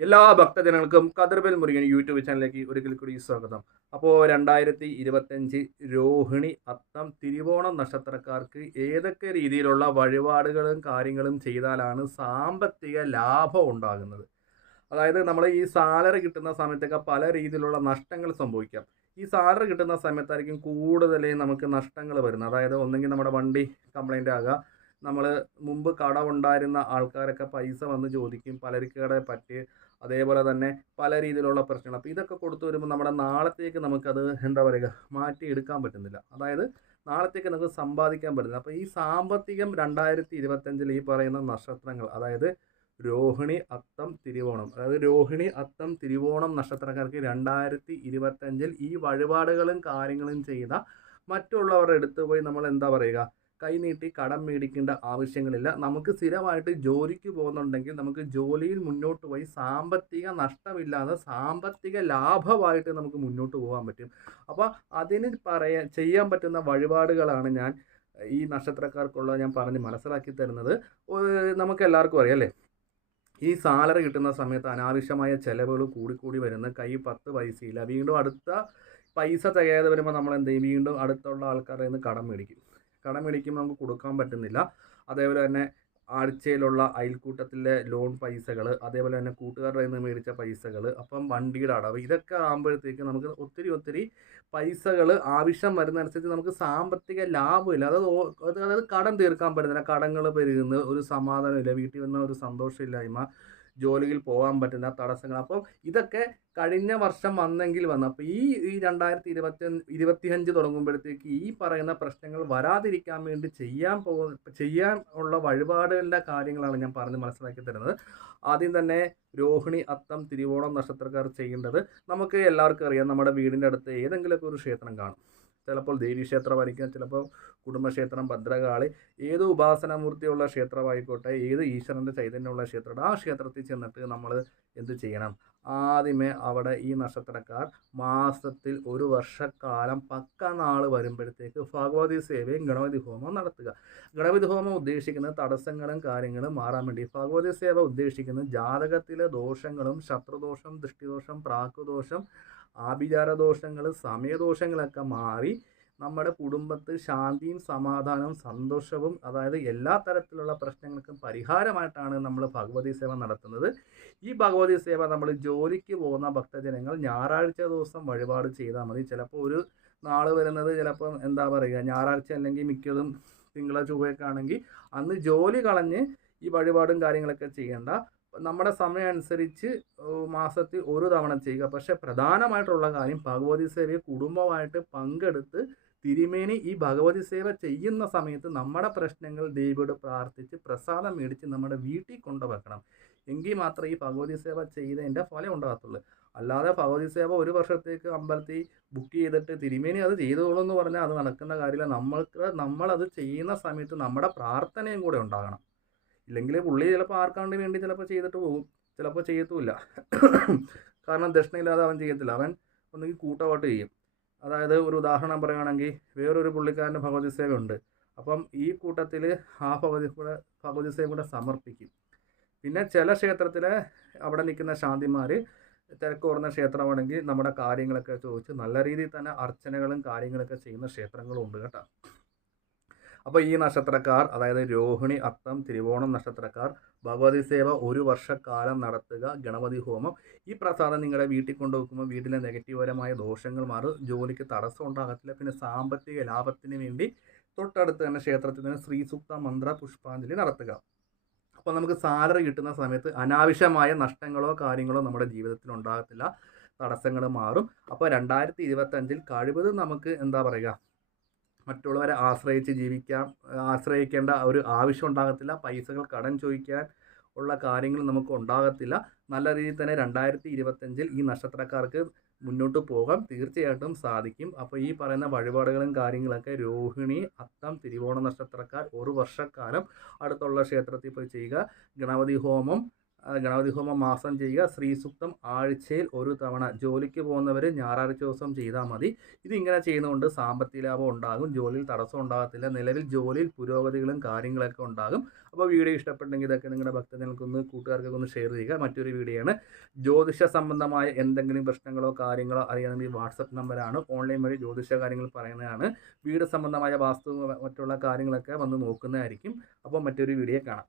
എല്ലാ ഭക്തജനങ്ങൾക്കും കതിർവേൽ മുരുകൻ യൂട്യൂബ് ചാനലിലേക്ക് ഒരിക്കൽ കൂടി സ്വാഗതം. അപ്പോൾ 2025 രോഹിണി അത്തം തിരുവോണം നക്ഷത്രക്കാർക്ക് ഏതൊക്കെ രീതിയിലുള്ള വഴിപാടുകളും കാര്യങ്ങളും ചെയ്താലാണ് സാമ്പത്തിക ലാഭം ഉണ്ടാകുന്നത്? അതായത് നമ്മൾ ഈ സാലറി കിട്ടുന്ന സമയത്തൊക്കെ പല രീതിയിലുള്ള നഷ്ടങ്ങൾ സംഭവിക്കാം. ഈ സാലറി കിട്ടുന്ന സമയത്തായിരിക്കും കൂടുതൽ നമുക്ക് നഷ്ടങ്ങൾ വരുന്നത്. അതായത് ഒന്നെങ്കിൽ നമ്മുടെ വണ്ടി കംപ്ലൈൻ്റ് ആകാം, നമ്മൾ മുമ്പ് കടമുണ്ടായിരുന്ന ആൾക്കാരൊക്കെ പൈസ വന്ന് ചോദിക്കും, പലചരക്ക് പറ്റി, അതേപോലെ തന്നെ പല രീതിയിലുള്ള പ്രശ്നങ്ങൾ. അപ്പോൾ ഇതൊക്കെ കൊടുത്തു വരുമ്പോൾ നമ്മുടെ നാളത്തേക്ക് നമുക്കത് എന്താ പറയുക മാറ്റിയെടുക്കാൻ പറ്റുന്നില്ല. അതായത് നാളത്തേക്ക് നമുക്ക് സമ്പാദിക്കാൻ പറ്റുന്നില്ല. അപ്പോൾ ഈ സാമ്പത്തികം 2025 ഈ പറയുന്ന നക്ഷത്രങ്ങൾ, അതായത് രോഹിണി അത്തം തിരുവോണം, അതായത് രോഹിണി അത്തം തിരുവോണം നക്ഷത്രക്കാർക്ക് 2025 ഈ വഴിപാടുകളും കാര്യങ്ങളും ചെയ്ത മറ്റുള്ളവരുടെ അടുത്ത് പോയി നമ്മൾ എന്താ പറയുക കൈനീട്ടി കടം മേടിക്കേണ്ട ആവശ്യങ്ങളില്ല. നമുക്ക് സ്ഥിരമായിട്ട് ജോലിക്ക് പോകുന്നുണ്ടെങ്കിൽ നമുക്ക് ജോലിയിൽ മുന്നോട്ട് പോയി സാമ്പത്തിക നഷ്ടമില്ലാതെ സാമ്പത്തിക ലാഭമായിട്ട് നമുക്ക് മുന്നോട്ട് പോകാൻ പറ്റും. അപ്പോൾ അതിന് ചെയ്യാൻ പറ്റുന്ന വഴിപാടുകളാണ് ഞാൻ ഈ നക്ഷത്രക്കാർക്കുള്ള ഞാൻ പറഞ്ഞ് മനസ്സിലാക്കി തരുന്നത്. നമുക്ക് എല്ലാവർക്കും അറിയാം അല്ലേ, ഈ സാലറി കിട്ടുന്ന സമയത്ത് അനാവശ്യമായ ചിലവുകൾ കൂടിക്കൂടി വരുന്ന കൈ 10 പൈസയില്ല. വീണ്ടും അടുത്ത പൈസ തികയാതെ വരുമ്പോൾ നമ്മൾ എന്ത് ചെയ്യും, വീണ്ടും അടുത്തുള്ള ആൾക്കാരുടെ നിന്ന് കടം മേടിക്കുമ്പോൾ നമുക്ക് കൊടുക്കാൻ പറ്റുന്നില്ല. അതേപോലെ തന്നെ ആഴ്ചയിലുള്ള അയൽക്കൂട്ടത്തിലെ ലോൺ പൈസകൾ, അതേപോലെ തന്നെ കൂട്ടുകാരുടെ നിന്ന് മേടിച്ച പൈസകൾ, അപ്പം വണ്ടിയുടെ അടവ്, ഇതൊക്കെ ആകുമ്പോഴത്തേക്ക് നമുക്ക് ഒത്തിരി പൈസകൾ ആവശ്യം വരുന്നതനുസരിച്ച് നമുക്ക് സാമ്പത്തിക ലാഭമില്ല. അതായത് കടം തീർക്കാൻ പറ്റുന്നില്ല, കടങ്ങൾ പെരുകുന്നു, ഒരു സമാധാനമില്ല, വീട്ടിൽ വന്ന ഒരു സന്തോഷമില്ലായ്മ, ജോലിയിൽ പോകാൻ പറ്റുന്ന തടസ്സങ്ങൾ. അപ്പം ഇതൊക്കെ കഴിഞ്ഞ വർഷം വന്നു. അപ്പോൾ ഈ 2025 തുടങ്ങുമ്പോഴത്തേക്ക് ഈ പറയുന്ന പ്രശ്നങ്ങൾ വരാതിരിക്കാൻ വേണ്ടി ചെയ്യാൻ ഉള്ള വഴിപാടുകളുടെ കാര്യങ്ങളാണ് ഞാൻ പറഞ്ഞ് മനസ്സിലാക്കി തരുന്നത്. ആദ്യം തന്നെ രോഹിണി അത്തം തിരുവോണം നക്ഷത്രക്കാർ ചെയ്യേണ്ടത്, നമുക്ക് എല്ലാവർക്കും അറിയാം, നമ്മുടെ വീടിൻ്റെ അടുത്ത് ഏതെങ്കിലുമൊക്കെ ഒരു ക്ഷേത്രം കാണും. ചിലപ്പോൾ ദേവീക്ഷേത്രമായിരിക്കാം, ചിലപ്പോൾ കുടുംബക്ഷേത്രം, ഭദ്രകാളി, ഏത് ഉപാസനാമൂർത്തിയുള്ള ക്ഷേത്രമായിക്കോട്ടെ, ഏത് ഈശ്വരൻ്റെ ചൈതന്യമുള്ള ക്ഷേത്രം, ആ ക്ഷേത്രത്തിൽ ചെന്നിട്ട് നമ്മൾ എന്ത് ചെയ്യണം? ആദ്യമേ അവിടെ ഈ നക്ഷത്രക്കാർ മാസത്തിൽ ഒരു വർഷക്കാലം പക്ക നാൾ വരുമ്പോഴത്തേക്ക് ഭഗവതി സേവയും ഗണപതി ഹോമവും നടത്തുക. ഗണപതി ഹോമം ഉദ്ദേശിക്കുന്നത് തടസ്സങ്ങളും കാര്യങ്ങളും മാറാൻ വേണ്ടി, ഭഗവതി സേവ ഉദ്ദേശിക്കുന്നത് ജാതകത്തിലെ ദോഷങ്ങളും, ശത്രുദോഷം, ദൃഷ്ടിദോഷം, പ്രാക്കുദോഷം, ആഭിചാരദോഷങ്ങൾ, സമയദോഷങ്ങളൊക്കെ മാറി നമ്മുടെ കുടുംബത്തിൽ ശാന്തിയും സമാധാനവും സന്തോഷവും, അതായത് എല്ലാ തരത്തിലുള്ള പ്രശ്നങ്ങൾക്കും പരിഹാരമായിട്ടാണ് നമ്മൾ ഭഗവതി സേവ നടത്തുന്നത്. ഈ ഭഗവതി സേവ നമ്മൾ ജോലിക്ക് പോകുന്ന ഭക്തജനങ്ങൾ ഞായറാഴ്ച ദിവസം വഴിപാട് ചെയ്താൽ മതി. ചിലപ്പോൾ ഒരു നാൾ വരുന്നത് ചിലപ്പോൾ എന്താ പറയുക ഞായറാഴ്ച അല്ലെങ്കിൽ മിക്കതും തിങ്കള ചൊവ്വയൊക്കെ ആണെങ്കിൽ അന്ന് ജോലി കളഞ്ഞ് ഈ വഴിപാടും കാര്യങ്ങളൊക്കെ ചെയ്യേണ്ട. നമ്മുടെ സമയം അനുസരിച്ച് മാസത്തിൽ ഒരു തവണ ചെയ്യുക. പക്ഷേ പ്രധാനമായിട്ടുള്ള കാര്യം ഭഗവതി സേവയെ കുടുംബമായിട്ട് പങ്കെടുത്ത് തിരുമേനി ഈ ഭഗവതി സേവ ചെയ്യുന്ന സമയത്ത് നമ്മുടെ പ്രശ്നങ്ങൾ ദേവിയോട് പ്രാർത്ഥിച്ച് പ്രസാദം മേടിച്ച് നമ്മുടെ വീട്ടിൽ കൊണ്ടുവെക്കണം. എങ്കിൽ മാത്രമേ ഈ ഭഗവതി സേവ ചെയ്തതിൻ്റെ ഫലം ഉണ്ടാകത്തുള്ളൂ. അല്ലാതെ ഭഗവതി സേവ ഒരു വർഷത്തേക്ക് അമ്പലത്തിൽ ബുക്ക് ചെയ്തിട്ട് തിരുമേനി അത് ചെയ്തോളൂ എന്ന് പറഞ്ഞാൽ അത് നടക്കുന്ന കാര്യമില്ല. നമ്മളത് ചെയ്യുന്ന സമയത്ത് നമ്മുടെ പ്രാർത്ഥനയും കൂടെ ഉണ്ടാകണം. ഇല്ലെങ്കിൽ പുള്ളി ചിലപ്പോൾ ആർക്കാണ്ട് വേണ്ടി ചിലപ്പോൾ ചെയ്തിട്ട് പോകും, ചിലപ്പോൾ ചെയ്യത്തുമില്ല. കാരണം ദക്ഷിണയില്ലാതെ അവൻ ചെയ്യത്തില്ല. അവൻ ഒന്നുകിൽ കൂട്ടമായിട്ട് ചെയ്യും. അതായത് ഒരു ഉദാഹരണം പറയുകയാണെങ്കിൽ വേറൊരു പുള്ളിക്കാരൻ്റെ ഭഗവതി സേവ ഉണ്ട്. അപ്പം ഈ കൂട്ടത്തിൽ ആ ഭഗവതി സേവ കൂടെ സമർപ്പിക്കും. പിന്നെ ചില ക്ഷേത്രത്തിൽ അവിടെ നിൽക്കുന്ന ശാന്തിമാർ തിരക്ക് കുറഞ്ഞ ക്ഷേത്രമാണെങ്കിൽ നമ്മുടെ കാര്യങ്ങളൊക്കെ ചോദിച്ച് നല്ല രീതിയിൽ തന്നെ അർച്ചനകളും കാര്യങ്ങളൊക്കെ ചെയ്യുന്ന ക്ഷേത്രങ്ങളും ഉണ്ട് കേട്ടോ. അപ്പോൾ ഈ നക്ഷത്രക്കാർ, അതായത് രോഹിണി അത്തം തിരുവോണം നക്ഷത്രക്കാർ ഭഗവതി സേവ ഒരു വർഷക്കാലം നടത്തുക. ഗണപതി ഹോമം, ഈ പ്രസാദം നിങ്ങളുടെ വീട്ടിൽ കൊണ്ടുവെക്കുമ്പോൾ വീട്ടിലെ നെഗറ്റീവപരമായ ദോഷങ്ങൾ മാറും, ജോലിക്ക് തടസ്സം ഉണ്ടാകത്തില്ല. പിന്നെ സാമ്പത്തിക ലാഭത്തിന് വേണ്ടി തൊട്ടടുത്ത് തന്നെ ക്ഷേത്രത്തിൽ നിന്ന് ശ്രീസൂക്ത മന്ത്ര പുഷ്പാഞ്ജലി നടത്തുക. അപ്പോൾ നമുക്ക് സാലറി കിട്ടുന്ന സമയത്ത് അനാവശ്യമായ നഷ്ടങ്ങളോ കാര്യങ്ങളോ നമ്മുടെ ജീവിതത്തിൽ ഉണ്ടാകത്തില്ല, തടസ്സങ്ങൾ മാറും. അപ്പോൾ 2025 കഴിവതും നമുക്ക് എന്താ പറയുക മറ്റുള്ളവരെ ആശ്രയിക്കേണ്ട ഒരു ആവശ്യം ഉണ്ടാകത്തില്ല. പൈസകൾ കടം ചോദിക്കാൻ ഉള്ള കാര്യങ്ങൾ നമുക്ക് ഉണ്ടാകത്തില്ല. നല്ല രീതിയിൽ തന്നെ 2025 ഈ നക്ഷത്രക്കാർക്ക് മുന്നോട്ട് പോകാൻ തീർച്ചയായിട്ടും സാധിക്കും. അപ്പോൾ ഈ പറയുന്ന വഴിപാടുകളും കാര്യങ്ങളൊക്കെ രോഹിണി അത്തം തിരുവോണ നക്ഷത്രക്കാർ ഒരു വർഷക്കാലം അടുത്തുള്ള ക്ഷേത്രത്തിൽ പോയി ചെയ്യുക. ഗണപതി ഹോമം, ഗണപതി ഹോമം മാസം ചെയ്യുക, ശ്രീസൂക്തം ആഴ്ചയിൽ ഒരു തവണ, ജോലിക്ക് പോകുന്നവർ ഞായറാഴ്ച ദിവസം ചെയ്താൽ മതി. ഇതിങ്ങനെ ചെയ്യുന്നതുകൊണ്ട് സാമ്പത്തിക ലാഭം ഉണ്ടാകും, ജോലിയിൽ തടസ്സം ഉണ്ടാകത്തില്ല, നിലവിൽ ജോലിയിൽ പുരോഗതികളും കാര്യങ്ങളൊക്കെ ഉണ്ടാകും. അപ്പോൾ വീഡിയോ ഇഷ്ടപ്പെട്ടെങ്കിൽ ഇതൊക്കെ നിങ്ങളുടെ ഭക്തജനങ്ങൾക്കൊന്ന് കൂട്ടുകാർക്കൊക്കെ ഒന്ന് ഷെയർ ചെയ്യുക. മറ്റൊരു വീഡിയോ ആണ്. ജ്യോതിഷ സംബന്ധമായ എന്തെങ്കിലും പ്രശ്നങ്ങളോ കാര്യങ്ങളോ അറിയണമെങ്കിൽ വാട്സപ്പ് നമ്പറാണ്, ഓൺലൈൻ വഴി ജ്യോതിഷ കാര്യങ്ങൾ പറയുന്നതാണ്. വീട് സംബന്ധമായ വാസ്തു മറ്റുള്ള കാര്യങ്ങളൊക്കെ വന്ന് നോക്കുന്നതായിരിക്കും. അപ്പോൾ മറ്റൊരു വീഡിയോ കാണാം.